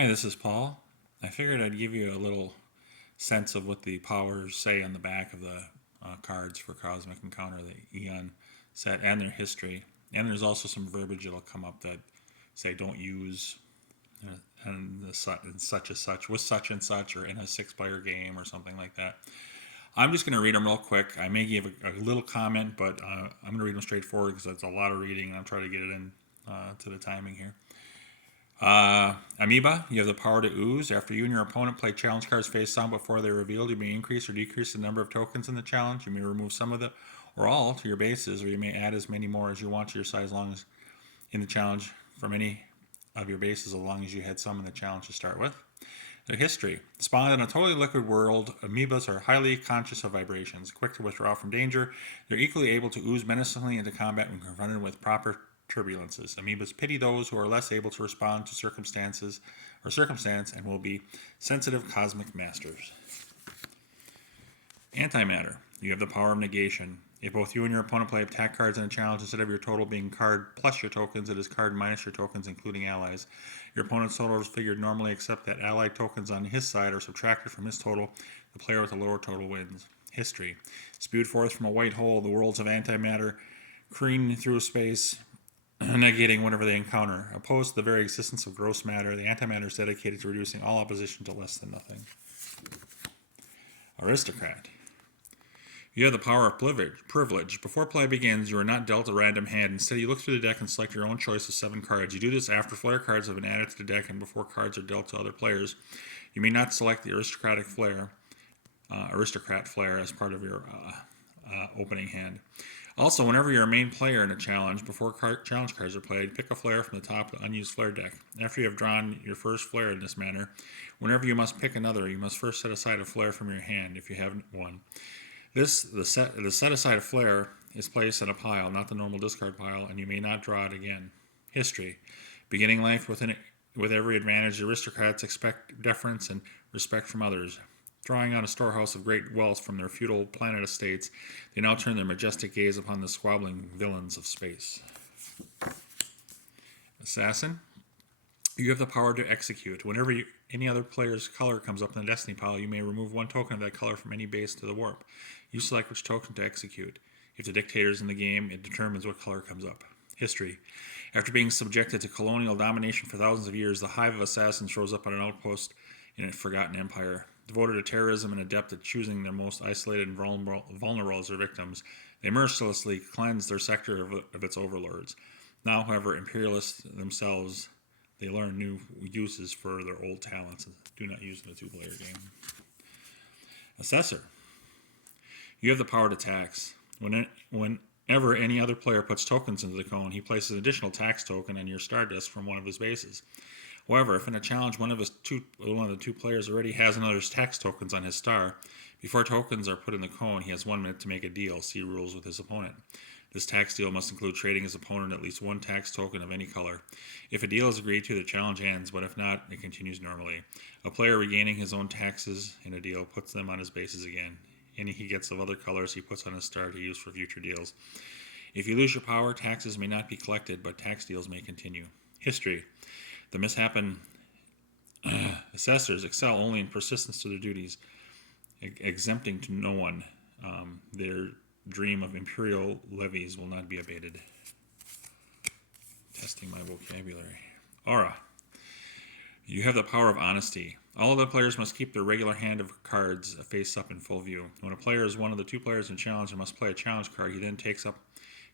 Hi, this is Paul. I figured I'd give you a little sense of what the powers say on the back of the cards for Cosmic Encounter, the Eon set, and their history. And there's also some verbiage that'll come up that say don't use and such as such with such and such or in a six-player game or something like that. I'm just going to read them real quick. I may give a little comment, but I'm going to read them straightforward because it's a lot of reading and I'm trying to get it in to the timing here. Amoeba, you have the power to ooze. After you and your opponent play challenge cards face down before they're revealed, you may increase or decrease the number of tokens in the challenge. You may remove some of the or all to your bases, or you may add as many more as you want to your side as long as in the challenge from any of your bases, as long as you had some in the challenge to start with. Their history. Spawned in a totally liquid world, amoebas are highly conscious of vibrations, quick to withdraw from danger. They're equally able to ooze menacingly into combat when confronted with proper turbulences. Amoebas pity those who are less able to respond to circumstance and will be sensitive cosmic masters. Antimatter. You have the power of negation. If both you and your opponent play attack cards in a challenge, instead of your total being card plus your tokens, it is card minus your tokens, including allies. Your opponent's total is figured normally, except that allied tokens on his side are subtracted from his total. The player with the lower total wins. History. Spewed forth from a white hole, the worlds of antimatter careen through space, negating whatever they encounter. Opposed to the very existence of gross matter, the antimatter is dedicated to reducing all opposition to less than nothing. Aristocrat. You have the power of privilege. Before play begins, you are not dealt a random hand. Instead, you look through the deck and select your own choice of 7 cards. You do this after flare cards have been added to the deck and before cards are dealt to other players. You may not select the aristocrat flare as part of your opening hand. Also, whenever you're a main player in a challenge, before challenge cards are played, pick a flare from the top of the unused flare deck. After you have drawn your first flare in this manner, whenever you must pick another, you must first set aside a flare from your hand if you have one. The set aside flare is placed in a pile, not the normal discard pile, and you may not draw it again. History. Beginning life with every advantage, the aristocrats expect deference and respect from others. Drawing on a storehouse of great wealth from their feudal planet estates, they now turn their majestic gaze upon the squabbling villains of space. Assassin. You have the power to execute. Whenever any other player's color comes up in the destiny pile, you may remove 1 token of that color from any base to the warp. You select which token to execute. If the dictator is in the game, it determines what color comes up. History. After being subjected to colonial domination for thousands of years, the hive of assassins rose up on an outpost in a forgotten empire. Devoted to terrorism and adept at choosing their most isolated and vulnerable as their victims, they mercilessly cleansed their sector of its overlords. Now, however, imperialists themselves, they learn new uses for their old talents and do not use in a 2-player game. Assessor. You have the power to tax. Whenever any other player puts tokens into the cone, he places an additional tax token on your star disc from one of his bases. However, if in a challenge one of the 2 players already has another's tax tokens on his star, before tokens are put in the cone, he has 1 minute to make a deal. See rules with his opponent. This tax deal must include trading his opponent at least 1 tax token of any color. If a deal is agreed to, the challenge ends, but if not, it continues normally. A player regaining his own taxes in a deal puts them on his bases again. Any he gets of other colors he puts on his star to use for future deals. If you lose your power, taxes may not be collected, but tax deals may continue. History. The misshapen assessors excel only in persistence to their duties, exempting to no one. Their dream of imperial levies will not be abated. Testing my vocabulary. Aura. You have the power of honesty. All of the players must keep their regular hand of cards face up in full view. When a player is one of the 2 players in a challenge and must play a challenge card, he then takes up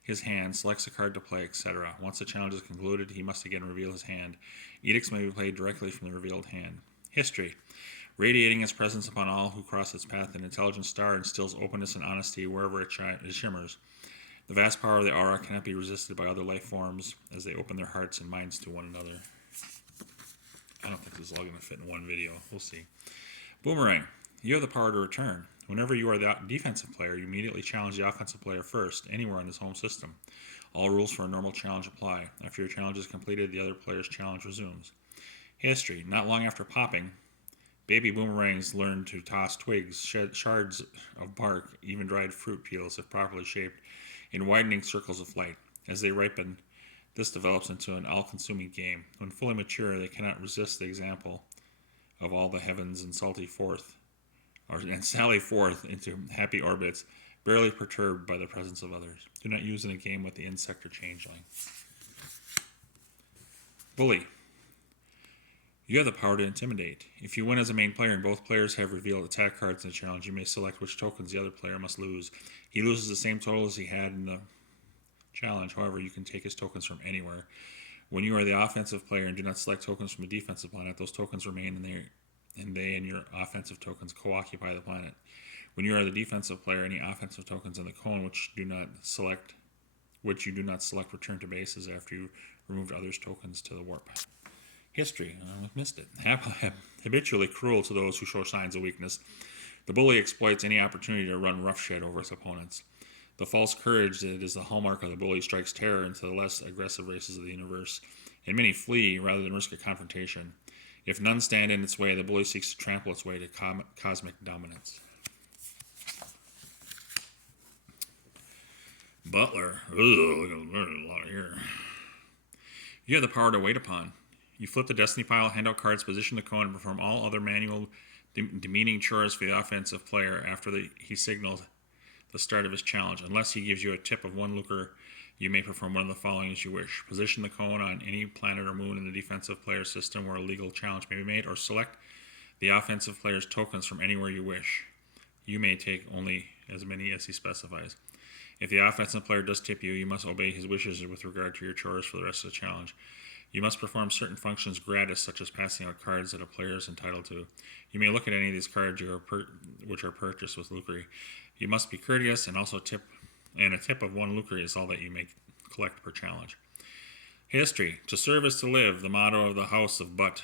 his hand, selects a card to play, etc. Once the challenge is concluded, he must again reveal his hand. Edicts may be played directly from the revealed hand. History. Radiating its presence upon all who cross its path, an intelligent star instills openness and honesty wherever it shimmers. The vast power of the aura cannot be resisted by other life forms as they open their hearts and minds to one another. I don't think this is all going to fit in one video. We'll see. Boomerang. You have the power to return. Whenever you are the defensive player, you immediately challenge the offensive player first, anywhere on his home system. All rules for a normal challenge apply. After your challenge is completed, the other player's challenge resumes. History. Not long after popping, baby boomerangs learn to toss twigs, shards of bark, even dried fruit peels if properly shaped, in widening circles of flight. As they ripen, This develops into an all-consuming game. When fully mature, they cannot resist the example of all the heavens and sally forth into happy orbits, barely perturbed by the presence of others. Do not use in a game with the insect or changeling. Bully. You have the power to intimidate. If you win as a main player and both players have revealed attack cards in the challenge, you may select which tokens the other player must lose. He loses the same total as he had in the challenge. However, you can take his tokens from anywhere. When you are the offensive player and do not select tokens from a defensive planet, those tokens remain and they and your offensive tokens co-occupy the planet. When you are the defensive player, any offensive tokens in the cone which you do not select return to bases after you removed others' tokens to the warp. History. I missed it. Habitually cruel to those who show signs of weakness, the bully exploits any opportunity to run roughshod over his opponents. The false courage that is the hallmark of the bully strikes terror into the less aggressive races of the universe, and many flee rather than risk a confrontation. If none stand in its way, the bully seeks to trample its way to cosmic dominance. Butler. Ooh, I'm learning a lot here. You have the power to wait upon. You flip the destiny pile, hand out cards, position the cone, and perform all other manual demeaning chores for the offensive player after he signals the start of his challenge. Unless he gives you a tip of one lucre, you may perform one of the following as you wish. Position the cone on any planet or moon in the defensive player system where a legal challenge may be made, or select the offensive player's tokens from anywhere you wish. You may take only as many as he specifies. If the offensive player does tip you, you must obey his wishes with regard to your chores for the rest of the challenge. You must perform certain functions gratis, such as passing out cards that a player is entitled to. You may look at any of these cards which are purchased with lucre. You must be courteous, and also a tip of one lucre is all that you may collect per challenge. History. To serve is to live, the motto of the House of Butt,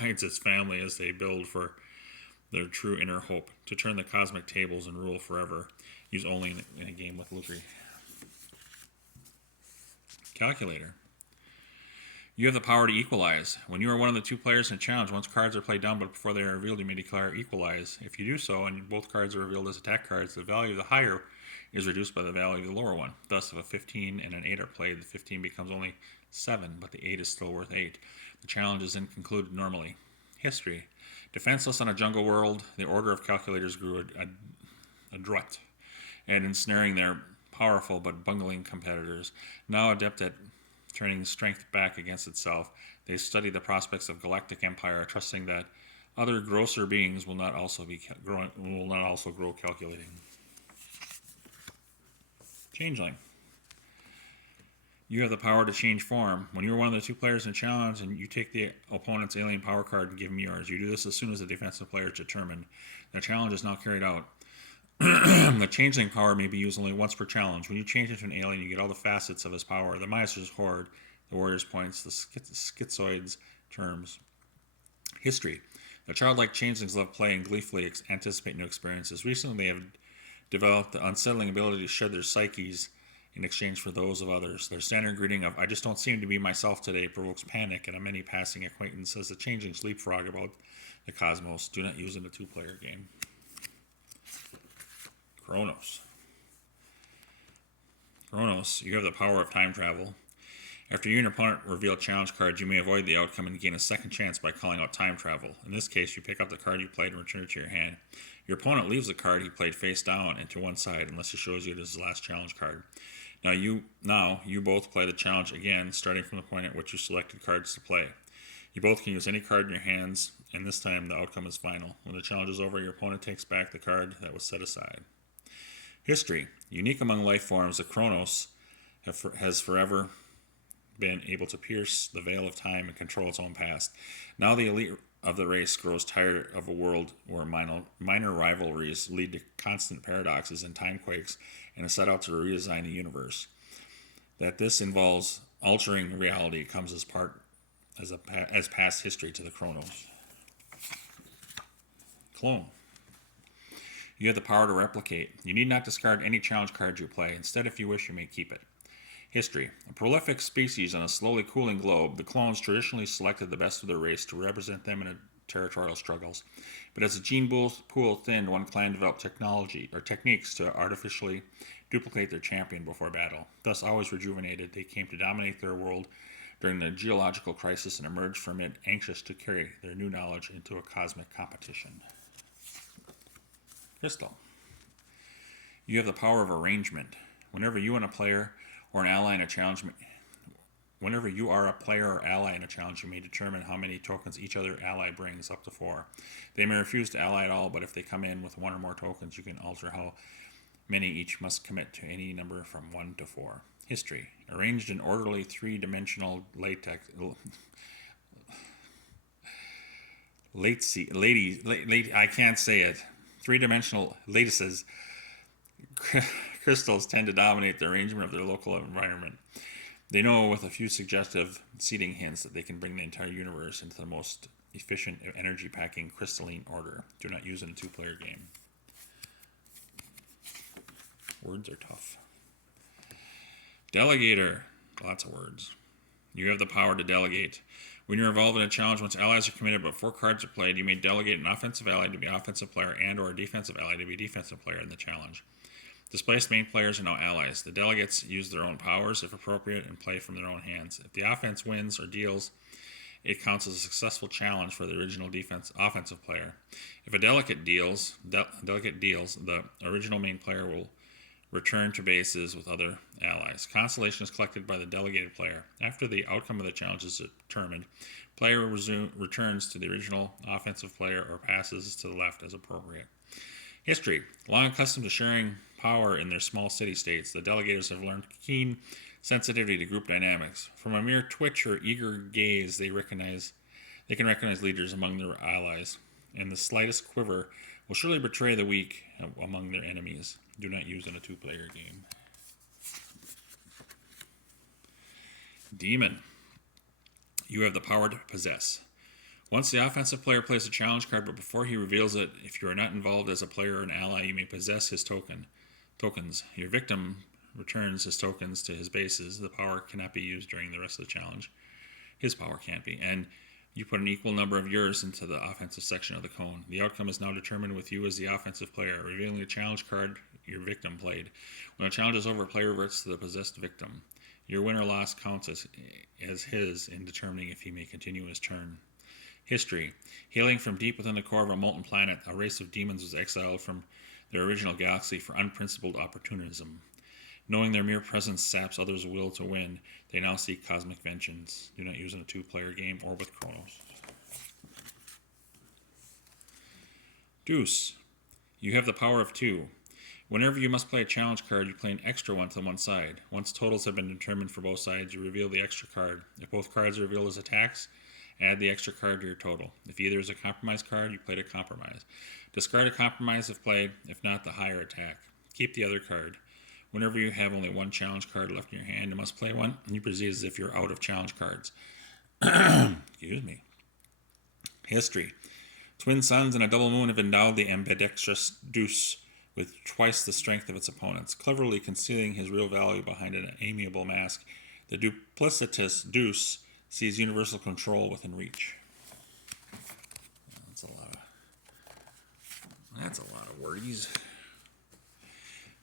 guides its family as they build for their true inner hope, to turn the cosmic tables and rule forever. Use only in a game with lucre. Calculator. You have the power to equalize. When you are one of the two players in a challenge, once cards are played down but before they are revealed, you may declare equalize. If you do so, and both cards are revealed as attack cards, the value of the higher is reduced by the value of the lower one. Thus, if a 15 and an 8 are played, the 15 becomes only 7, but the 8 is still worth 8. The challenge is then concluded normally. History. Defenseless on a jungle world, the order of calculators grew adroit at ensnaring their powerful but bungling competitors. Now adept at turning strength back against itself, they study the prospects of galactic empire, trusting that other grosser beings will not also grow calculating. Changeling. You have the power to change form. When you are one of the two players in a challenge and you take the opponent's alien power card and give him yours, you do this as soon as the defensive player is determined. The challenge is now carried out. The changeling power may be used only once per challenge. When you change into an alien, you get all the facets of his power: the Miser's Horde, the Warrior's Points, the Schizoid's Terms. History. The childlike changelings love play and gleefully anticipate new experiences. Recently, they have developed the unsettling ability to shed their psyches in exchange for those of others. Their standard greeting of, "I just don't seem to be myself today," provokes panic in a many passing acquaintance as the changelings leapfrog about the cosmos. Do not use in a two-player game. Chronos. Chronos, you have the power of time travel. After you and your opponent reveal challenge cards, you may avoid the outcome and gain a second chance by calling out time travel. In this case, you pick up the card you played and return it to your hand. Your opponent leaves the card he played face down and to one side unless he shows you it is his last challenge card. Now you both play the challenge again, starting from the point at which you selected cards to play. You both can use any card in your hands, and this time the outcome is final. When the challenge is over, your opponent takes back the card that was set aside. History. Unique among life forms, the Chronos has forever been able to pierce the veil of time and control its own past. Now the elite of the race grows tired of a world where minor rivalries lead to constant paradoxes and time quakes, and is set out to redesign the universe. That this involves altering reality comes as past history to the Chronos. Clone. You have the power to replicate. You need not discard any challenge cards you play. Instead, if you wish, you may keep it. History. A prolific species on a slowly cooling globe, the clones traditionally selected the best of their race to represent them in a territorial struggles. But as the gene pool thinned, one clan developed technology or techniques to artificially duplicate their champion before battle. Thus, always rejuvenated, they came to dominate their world during the geological crisis and emerged from it anxious to carry their new knowledge into a cosmic competition. Crystal. You have the power of arrangement. Whenever you and a player or an ally in a challenge Whenever you are a player or ally in a challenge, you may determine how many tokens each other ally brings, up to 4. They may refuse to ally at all, but if they come in with 1 or more tokens, you can alter how many each must commit to any number from 1 to 4. History. Arranged in orderly 3-dimensional I can't say it. 3-dimensional lattices, crystals tend to dominate the arrangement of their local environment. They know with a few suggestive seeding hints that they can bring the entire universe into the most efficient, energy-packing crystalline order. Do not use in a 2-player game. Words are tough. Delegator. Lots of words. You have the power to delegate. When you're involved in a challenge, once allies are committed but 4 cards are played, you may delegate an offensive ally to be offensive player and or a defensive ally to be defensive player in the challenge. Displaced main players are now allies. The delegates use their own powers, if appropriate, and play from their own hands. If the offense wins or deals, it counts as a successful challenge for the original offensive player. If a delegate deals, the original main player will return to bases with other allies. Consolation is collected by the delegated player. After the outcome of the challenge is determined, player returns to the original offensive player or passes to the left as appropriate. History. Long accustomed to sharing power in their small city-states, the delegators have learned keen sensitivity to group dynamics. From a mere twitch or eager gaze, they can recognize leaders among their allies, and the slightest quiver will surely betray the weak among their enemies. Do not use in a 2-player game. Demon. You have the power to possess. Once the offensive player plays a challenge card, but before he reveals it, if you are not involved as a player or an ally, you may possess his tokens. Your victim returns his tokens to his bases. The power cannot be used during the rest of the challenge. His power can't be. And you put an equal number of yours into the offensive section of the cone. The outcome is now determined with you as the offensive player, revealing the challenge card your victim played. When the challenge is over, player reverts to the possessed victim. Your win or loss counts as his in determining if he may continue his turn. History. Hailing from deep within the core of a molten planet, a race of demons was exiled from their original galaxy for unprincipled opportunism. Knowing their mere presence saps others' will to win, they now seek cosmic vengeance. Do not use in a 2-player game or with Chronos. Deuce. You have the power of 2. Whenever you must play a challenge card, you play an extra one to one side. Once totals have been determined for both sides, you reveal the extra card. If both cards are revealed as attacks, add the extra card to your total. If either is a compromise card, you played a compromise. Discard a compromise if played, if not, the higher attack. Keep the other card. Whenever you have only 1 challenge card left in your hand and must play one, you proceed as if you're out of challenge cards. Excuse me. History. Twin suns and a double moon have endowed the ambidextrous Deuce with twice the strength of its opponents, cleverly concealing his real value behind an amiable mask. The duplicitous Deuce sees universal control within reach. That's a lot of words.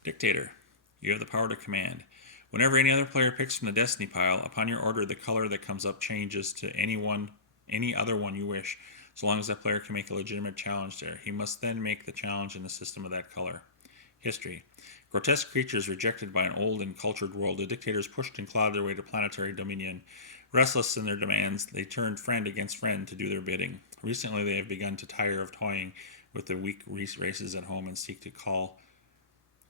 Dictator. You have the power to command. Whenever any other player picks from the Destiny pile, upon your order, the color that comes up changes to any other one you wish, so long as that player can make a legitimate challenge there. He must then make the challenge in the system of that color. History. Grotesque creatures rejected by an old and cultured world, the dictators pushed and clawed their way to planetary dominion. Restless in their demands, they turned friend against friend to do their bidding. Recently, they have begun to tire of toying with the weak races at home and seek to call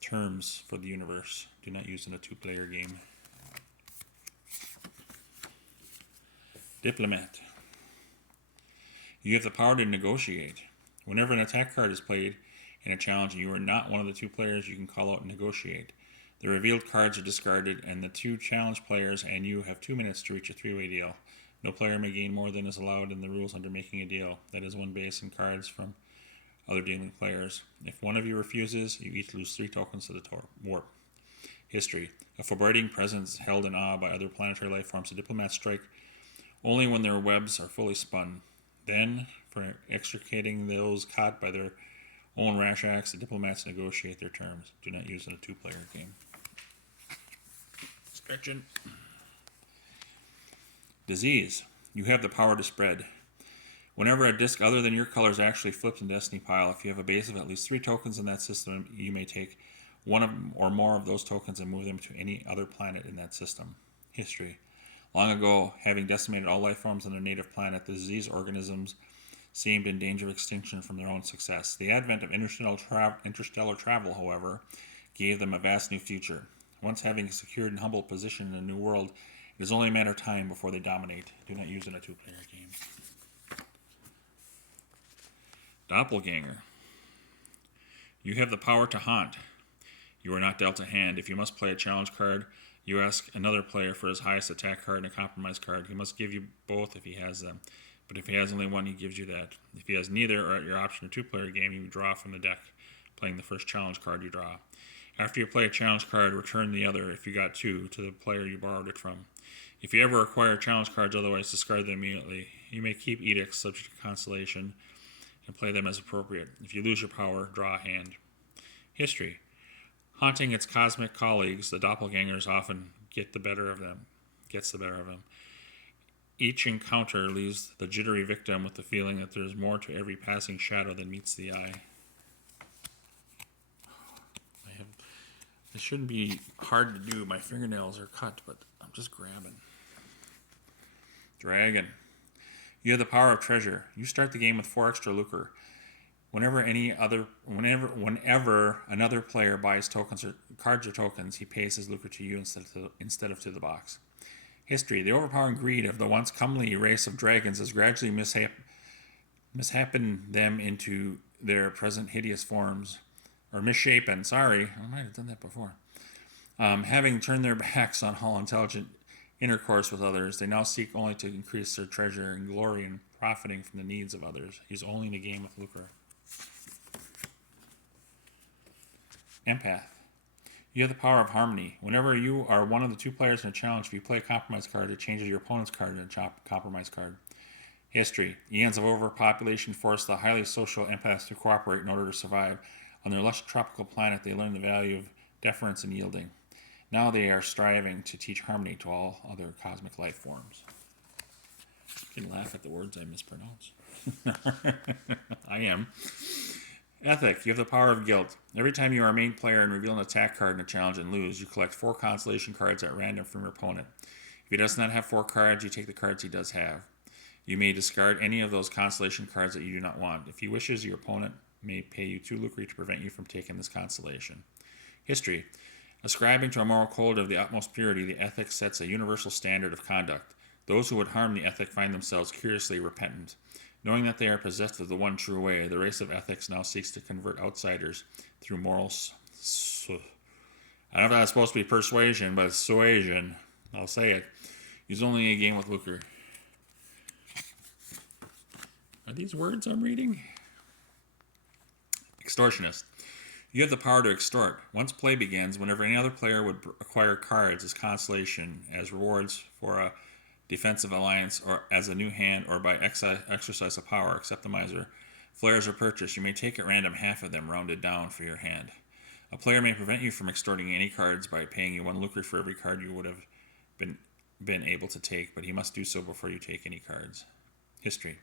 terms for the universe. Do not use in a 2-player game. Diplomat. You have the power to negotiate. Whenever an attack card is played in a challenge and you are not one of the 2 players, you can call out negotiate. The revealed cards are discarded, and the 2 challenge players and you have 2 minutes to reach a 3-way deal. No player may gain more than is allowed in the rules under making a deal. That is 1 base and cards from other dealing players. If one of you refuses, you each lose 3 tokens to the warp. History. A forbidding presence held in awe by other planetary life forms. The diplomats strike only when their webs are fully spun. Then, for extricating those caught by their own rash acts, the diplomats negotiate their terms. Do not use in a two-player game. Stretching. Disease. You have the power to spread. Whenever a disc other than your color is actually flipped in Destiny Pile, if you have a base of at least 3 tokens in that system, you may take one or more of those tokens and move them to any other planet in that system. History. Long ago, having decimated all life forms on their native planet, the disease organisms seemed in danger of extinction from their own success. The advent of interstellar travel, however, gave them a vast new future. Once having a secured and humble position in a new world, it is only a matter of time before they dominate. Do not use in a two-player game. Doppelganger. You have the power to haunt. You are not dealt a hand. If you must play a challenge card, you ask another player for his highest attack card and a compromise card. He must give you both if he has them. But if he has only one, he gives you that. If he has neither, or at your option a two-player game, you draw from the deck, playing the first challenge card you draw. After you play a challenge card, return the other, if you got two, to the player you borrowed it from. If you ever acquire challenge cards, otherwise discard them immediately. You may keep edicts subject to constellation and play them as appropriate. If you lose your power, draw a hand. History. Haunting its cosmic colleagues, the doppelgangers often gets the better of them. Each encounter leaves the jittery victim with the feeling that there is more to every passing shadow than meets the eye. This shouldn't be hard to do. My fingernails are cut, but I'm just grabbing. Dragon. You have the power of treasure. You start the game with 4 extra lucre. Whenever another player buys tokens or cards or tokens, he pays his lucre to you instead of to the box. History. The overpowering greed of the once comely race of dragons has gradually misshapen them into their present hideous forms. Or misshapen, sorry. I might have done that before. Having turned their backs on all intelligent intercourse with others, they now seek only to increase their treasure and glory in profiting from the needs of others. He's only in a game with lucre. Empath. You have the power of harmony. Whenever you are one of the 2 players in a challenge, if you play a compromise card, it changes your opponent's card into a compromise card. History. Eons of overpopulation force the highly social empaths to cooperate in order to survive. On their lush tropical planet, they learn the value of deference and yielding. Now they are striving to teach harmony to all other cosmic life forms. You can laugh at the words I mispronounce. I am. Ethic. You have the power of guilt. Every time you are a main player and reveal an attack card in a challenge and lose, you collect 4 constellation cards at random from your opponent. If he does not have 4 cards, you take the cards he does have. You may discard any of those constellation cards that you do not want. If he wishes, your opponent may pay you 2 lucre to prevent you from taking this constellation. History. Ascribing to a moral code of the utmost purity, the ethic sets a universal standard of conduct. Those who would harm the ethic find themselves curiously repentant. Knowing that they are possessed of the one true way, the race of ethics now seeks to convert outsiders through moral I don't know if that's supposed to be persuasion, but it's suasion. I'll say it. Use only a game with lucre. Are these words I'm reading? Extortionist. You have the power to extort. Once play begins, whenever any other player would acquire cards as consolation, as rewards for a defensive alliance, or as a new hand, or by exercise of power, except the miser, flares are purchased, you may take at random half of them rounded down for your hand. A player may prevent you from extorting any cards by paying you 1 lucre for every card you would have been able to take, but he must do so before you take any cards. History.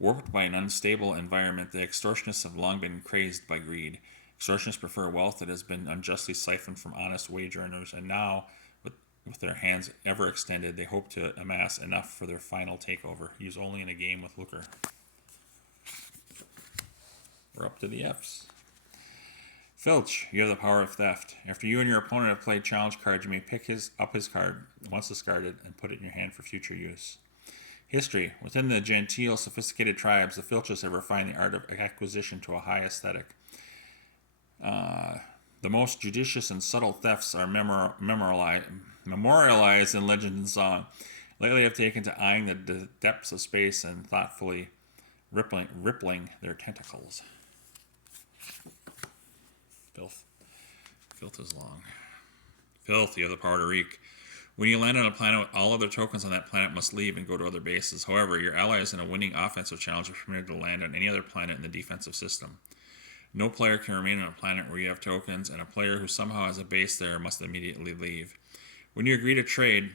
Warped by an unstable environment, the extortionists have long been crazed by greed. Extortionists prefer wealth that has been unjustly siphoned from honest wage earners, and now, with their hands ever extended, they hope to amass enough for their final takeover. Use only in a game with lucre. We're up to the F's. Filch, you have the power of theft. After you and your opponent have played challenge cards, you may pick up his card, once discarded, and put it in your hand for future use. History. Within the genteel, sophisticated tribes, the Filches have refined the art of acquisition to a high aesthetic. The most judicious and subtle thefts are memorialized in legend and song. Lately I've taken to eyeing the depths of space and thoughtfully rippling their tentacles. Filth. Filth is long. Filth, you have the power to wreak. When you land on a planet, all other tokens on that planet must leave and go to other bases. However, your allies in a winning offensive challenge are permitted to land on any other planet in the defensive system. No player can remain on a planet where you have tokens, and a player who somehow has a base there must immediately leave. When you agree to trade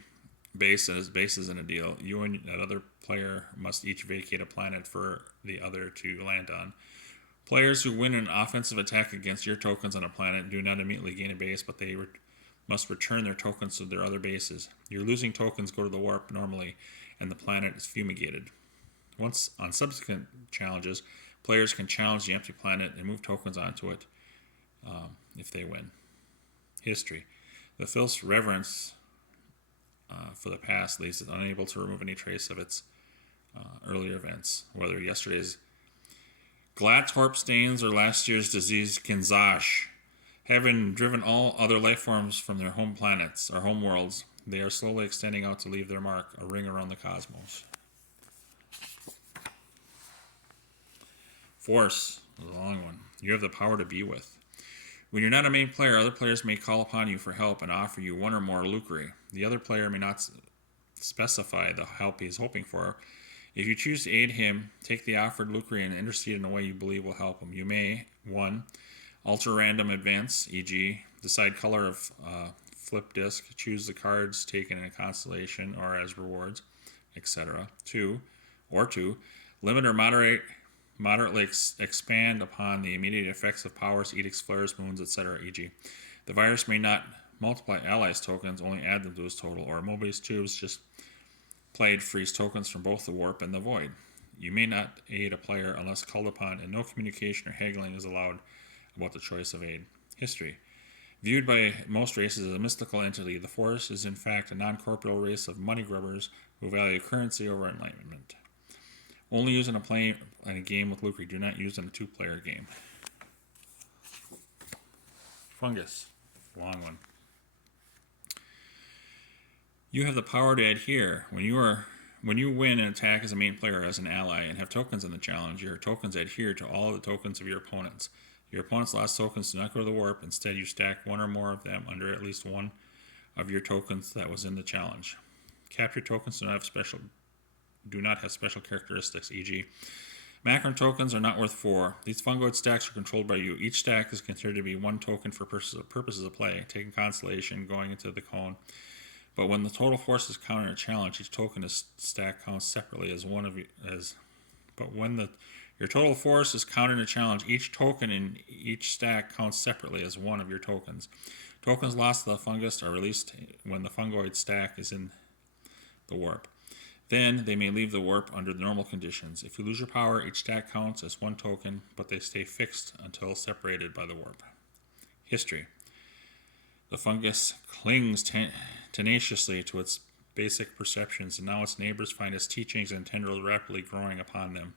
bases in a deal, you and that other player must each vacate a planet for the other to land on. Players who win an offensive attack against your tokens on a planet do not immediately gain a base, but they must return their tokens to their other bases. Your losing tokens go to the warp normally, and the planet is fumigated. Once on subsequent challenges, players can challenge the empty planet and move tokens onto it if they win. History. The Filth's reverence for the past leaves it unable to remove any trace of its earlier events, whether yesterday's Glatorp stains or last year's disease Kinzash. Having driven all other life forms from their home planets, or home worlds, they are slowly extending out to leave their mark, a ring around the cosmos. Force, a long one. You have the power to be with. When you're not a main player, other players may call upon you for help and offer you one or more lucre. The other player may not specify the help he is hoping for. If you choose to aid him, take the offered lucre and intercede in a way you believe will help him. You may 1. Alter random events, e.g., decide color of flip disc, choose the cards taken in a constellation or as rewards, etc. 2. Limit or moderately expand upon the immediate effects of powers, edicts, flares, moons, etc. e.g., the virus may not multiply allies' tokens, only add them to his total, or Mobius tubes just played freeze tokens from both the warp and the void. You may not aid a player unless called upon, and no communication or haggling is allowed about the choice of aid. History. Viewed by most races as a mystical entity, the Force is in fact a non-corporeal race of money grubbers who value currency over enlightenment. Only use in a game with lucre. Do not use in a two-player game. Fungus. Long one. You have the power to adhere. When you win an attack as a main player as an ally and have tokens in the challenge, your tokens adhere to all the tokens of your opponents. Your opponent's lost tokens do not go to the warp. Instead, you stack one or more of them under at least one of your tokens that was in the challenge. Captured tokens do not have special characteristics, e.g., Macron tokens are not worth 4. These fungoid stacks are controlled by you. Each stack is considered to be one token for purposes of play, taking constellation, going into the cone. But when the total force is counted in a challenge, each token is stacked counts separately as one of your total force is counted in a challenge, each token in each stack counts separately as one of your tokens. Tokens lost to the fungus are released when the fungoid stack is in the warp. Then they may leave the warp under the normal conditions. If you lose your power, each stack counts as one token, but they stay fixed until separated by the warp. History. The fungus clings tenaciously to its basic perceptions, and now its neighbors find its teachings and tendrils rapidly growing upon them.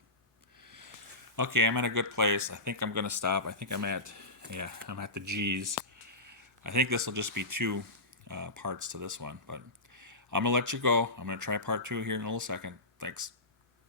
Okay, I'm in a good place. I think I'm going to stop. I think I'm at the G's. I think this will just be 2 parts to this one, but I'm going to let you go. I'm going to try part 2 here in a little second. Thanks.